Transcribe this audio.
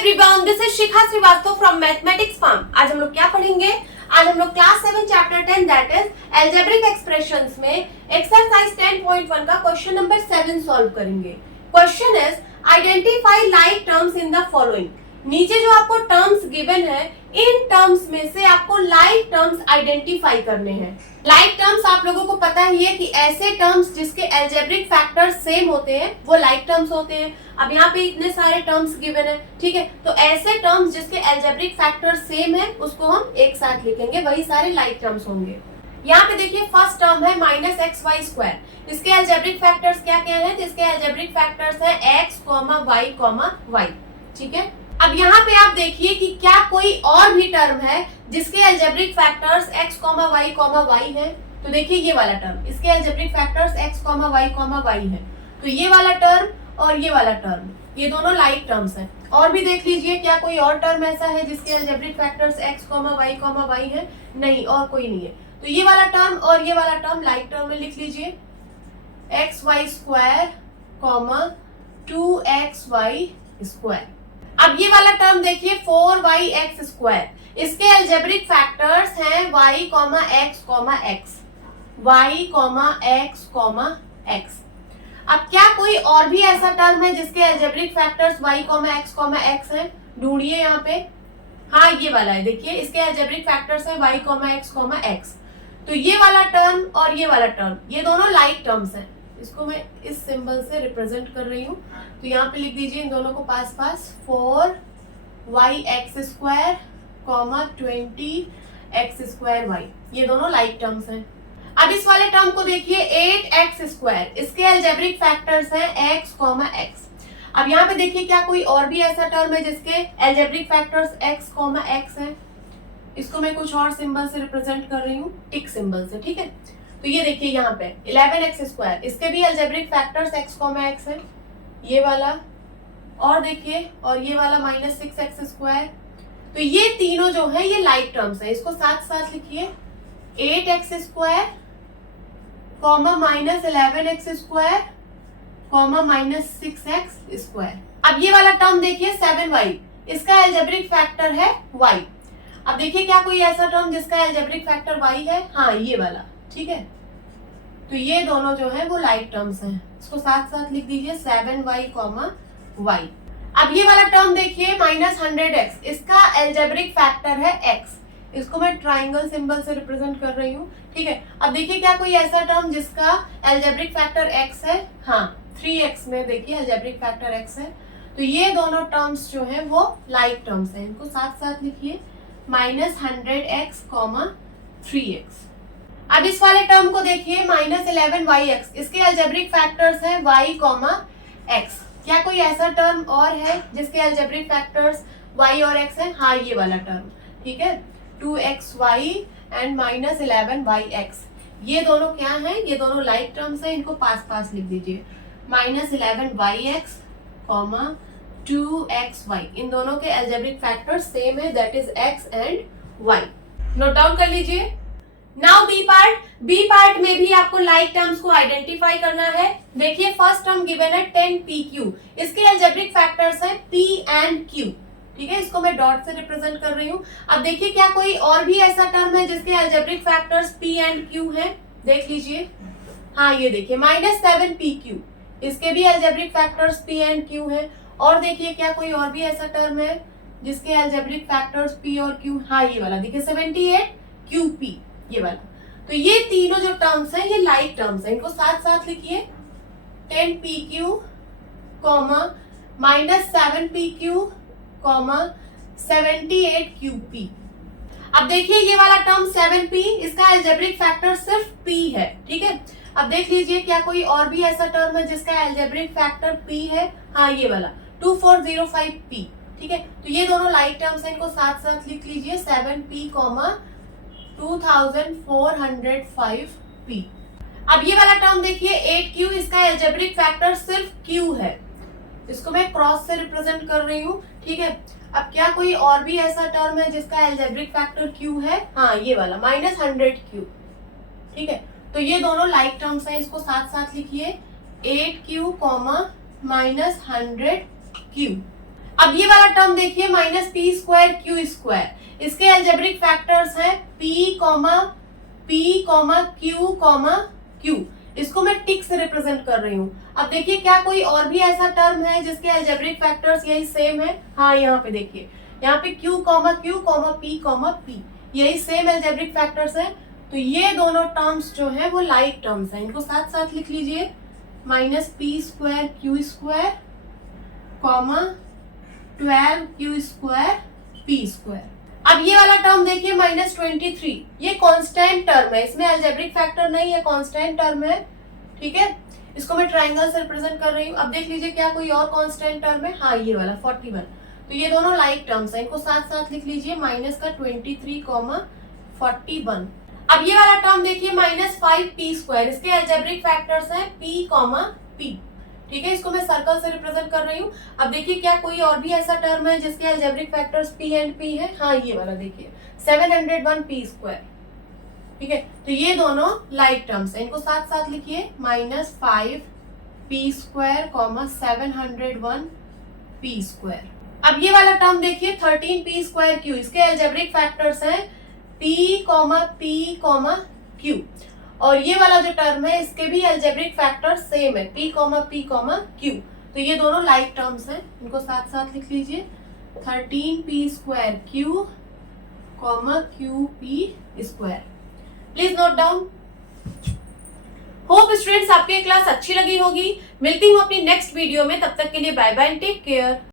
Everyone, this is Shikha Shrivastava from mathematics farm. आज हम लोग क्या पढ़ेंगे? आज हम लोग class 7 chapter 10 that is algebraic expressions में एक्सरसाइज 10.1 का क्वेश्चन नंबर 7 सॉल्व करेंगे। Question is identify like terms in the following. नीचे जो आपको टर्म्स गिवन है, इन टर्म्स में से आपको लाइक टर्म्स आइडेंटिफाई करने हैं। लाइक टर्म्स आप लोगों को पता ही है कि ऐसे टर्म्स जिसके अलजेब्रिक फैक्टर्स सेम होते हैं वो लाइक टर्म्स होते हैं। अब यहाँ पे इतने सारे टर्म्स गिवन है, ठीक है, तो ऐसे टर्म्स जिसके अलजेब्रिक फैक्टर सेम है उसको हम एक साथ लिखेंगे, वही सारे लाइक टर्म्स होंगे। यहाँ पे देखिए फर्स्ट टर्म है माइनस एक्स वाई स्क्वायर। इसके अलजेब्रिक फैक्टर्स क्या क्या है? इसके अलजेब्रिक फैक्टर्स है एक्स कॉमा वाई, ठीक है। अब यहाँ पे आप देखिए कि क्या कोई और भी टर्म है जिसके अलजेब्रिक फैक्टर्स x, y है। तो देखिए ये वाला टर्म, इसके अलजेब्रिक फैक्टर्स x, y है। तो ये वाला टर्म और ये वाला टर्म, ये दोनों लाइक टर्म्स हैं। और भी देख लीजिए क्या कोई और टर्म ऐसा है जिसके अलजेब्रिक फैक्टर्स x, y है? नहीं, और कोई नहीं है। तो ये वाला टर्म और ये वाला टर्म लाइक टर्म में लिख लीजिए, x Y square 2xy square. अब ये वाला टर्म देखिए 4yx स्क्वायर, इसके अलजेब्रिक फैक्टर्स हैं y, x। अब क्या कोई और भी ऐसा टर्म है जिसके अलजेब्रिक फैक्टर्स y, x हैं? ढूंढिए यहाँ पे। हाँ, ये वाला है, देखिए इसके अलजेब्रिक फैक्टर्स हैं y, x। तो ये वाला टर्म और ये वाला टर्म, ये दोनों लाइक टर्म्स हैं। इसको मैं इस सिंबल से रिप्रेजेंट कर रही हूँ, तो यहाँ पे लिख दीजिए इन दोनों को पास 4yx square 20x square y, ये दोनों लाइक टर्म्स हैं। अब इस वाले टर्म को देखिए 8x स्क्वायर, इसके अलजेब्रिक फैक्टर्स हैं x, x। अब यहाँ पे देखिए क्या कोई और भी ऐसा टर्म है जिसके अलजेब्रिक फैक्टर्स x, x हैं? इसको मैं कुछ और सिंबल से रिप्रेजेंट कर रही हूँ, टिक सिंबल से, ठीक है। तो ये देखिए यहाँ पे 11x स्क्वायर, इसके भी अलजेब्रिक फैक्टर्स x, x है, ये वाला। और देखिए, और ये वाला -6x स्क्वायर। तो ये तीनों जो है ये लाइक टर्म्स है। इसको साथ साथ लिखिए, 8x square -11x square -6x square. अब ये वाला टर्म देखिए 7y, इसका अलजेब्रिक फैक्टर है y। अब देखिए क्या कोई ऐसा टर्म जिसका अलजेब्रिक फैक्टर y है? हाँ, ये वाला, ठीक है। तो ये दोनों जो है वो लाइक टर्म्स हैं। इसको साथ साथ लिख दीजिए 7y, y। अब ये वाला टर्म देखिए -100x, इसका अलजेब्रिक फैक्टर है x। इसको मैं ट्राइंगल सिंबल से रिप्रेजेंट कर रही हूँ, ठीक है। अब देखिए क्या कोई ऐसा टर्म जिसका अलजेब्रिक फैक्टर x है? हाँ, 3x में देखिए अलजेब्रिक फैक्टर x है। तो ये दोनों टर्म्स जो है वो लाइक टर्म्स हैं। इनको साथ साथ लिखिए -100x, 3x। अब इस वाले टर्म को देखिए -11yx, इसके अलजेब्रिक फैक्टर्स हैं y, x। क्या कोई ऐसा टर्म और है जिसके अलजेब्रिक फैक्टर्स y और x हैं? हाँ, ये वाला टर्म, ठीक है, 2xy एंड -11yx। ये दोनों क्या हैं? ये दोनों लाइक टर्म्स हैं। इनको पास लिख दीजिए, -11yx, 2xy। इन दोनों के अलजेब्रिक फैक्टर्स सेम है, that is x and y। Note down कर लीजिए। नाउ बी पार्ट में भी आपको लाइक टर्म्स को आइडेंटिफाई करना है। देखिए फर्स्ट टर्म गिवन है 10pq, इसके अलजेब्रिक फैक्टर्स हैं p एंड q, ठीक है। इसको मैं डॉट से रिप्रेजेंट कर रही हूँ। अब देखिए क्या कोई और भी ऐसा टर्म है जिसके algebraic factors p and q हैं? देख लीजिए, हाँ, ये देखिए -7pq, इसके भी algebraic factors p and q हैं। और देखिए क्या कोई और भी ऐसा टर्म है जिसके अलजेब्रिक फैक्टर्स p और q? हाँ, ये वाला देखिए 78qp, ये वाला। तो ये तीनों जो टर्म्स हैं ये लाइक टर्म्स हैं। इनको साथ साथ लिखिए, 10pq, -7pq, 78qp। अब देखिए ये वाला टर्म 7p, इसका अलजेब्रिक फैक्टर सिर्फ p है, ठीक है। अब देख लीजिए क्या कोई और भी ऐसा टर्म है जिसका अलजेब्रिक फैक्टर p है? हाँ, ये वाला 2405p, ठीक है। तो ये दोनों लाइक टर्म्स हैं। इनको साथ साथ लिख लीजिए, 7p, 2405p। अब ये वाला टर्म देखिए 8q, इसका अलजेब्रिक फैक्टर सिर्फ q है। इसको मैं क्रॉस से रिप्रेजेंट कर रही हूँ, ठीक है। अब क्या कोई और भी ऐसा टर्म है जिसका अलजेब्रिक फैक्टर q है? हाँ, ये वाला -100q, ठीक है। तो ये दोनों लाइक टर्म्स हैं। इसको साथ साथ लिखिए, 8q, -100q। अब ये वाला टर्म देखिए minus P square Q square, इसके अलजेब्रिक फैक्टर्स हैं p क्यू। इसको मैं टिक से रिप्रेजेंट कर रही हूँ। अब देखिए क्या कोई और भी ऐसा टर्म है जिसके अलजेब्रिक फैक्टर्स यही सेम है? हाँ, यहाँ पे देखिए, यहाँ पे क्यू पी यही सेम अलजेब्रिक फैक्टर्स है। तो ये दोनों टर्म्स जो है वो लाइक टर्म्स हैं, इनको साथ साथ लिख लीजिए, minus P square Q square comma 12 Q square P square. अब ये वाला टर्म देखिए माइनस 23, ये कांस्टेंट टर्म है, इसमें अलजेब्रिक फैक्टर नहीं है, कांस्टेंट टर्म है, ठीक है। इसको मैं ट्रायंगल से रिप्रेजेंट कर रही हूँ। अब देख लीजिए क्या कोई और कांस्टेंट टर्म है? हाँ, ये वाला 41। तो ये दोनों लाइक टर्म्स हैं, इनको साथ साथ लिख लीजिए, माइनस का 23 41। अब ये वाला टर्म देखिए माइनस 5 पी स्क्वायर, इसके अलजेब्रिक फैक्टर्स हैं पी, ठीक है। इसको मैं सर्कल से रिप्रेजेंट कर रही हूँ। अब देखिए क्या कोई और भी ऐसा टर्म है जिसके algebraic factors P and P है? हाँ, ये वाला देखिए 701 पी स्क्वायर, ठीक है। तो ये दोनों लाइक टर्म्स हैं, इनको साथ साथ लिखिए, minus 5 P square 701 P square. अब ये वाला टर्म देखिए 13 पी स्क्वायर क्यू, इसके अलजेब्रिक फैक्टर्स हैं पी क्यू। और ये वाला जो टर्म है इसके भी अलजेब्रिक फैक्टर सेम है, पी क्यू। तो ये दोनों लाइक टर्म्स हैं, इनको साथ साथ लिख लीजिए, 13 P square Q Q P square. Please note down. Hope students आपकी क्लास अच्छी लगी होगी। मिलती हूँ अपनी नेक्स्ट वीडियो में, तब तक के लिए बाय बाय, टेक केयर।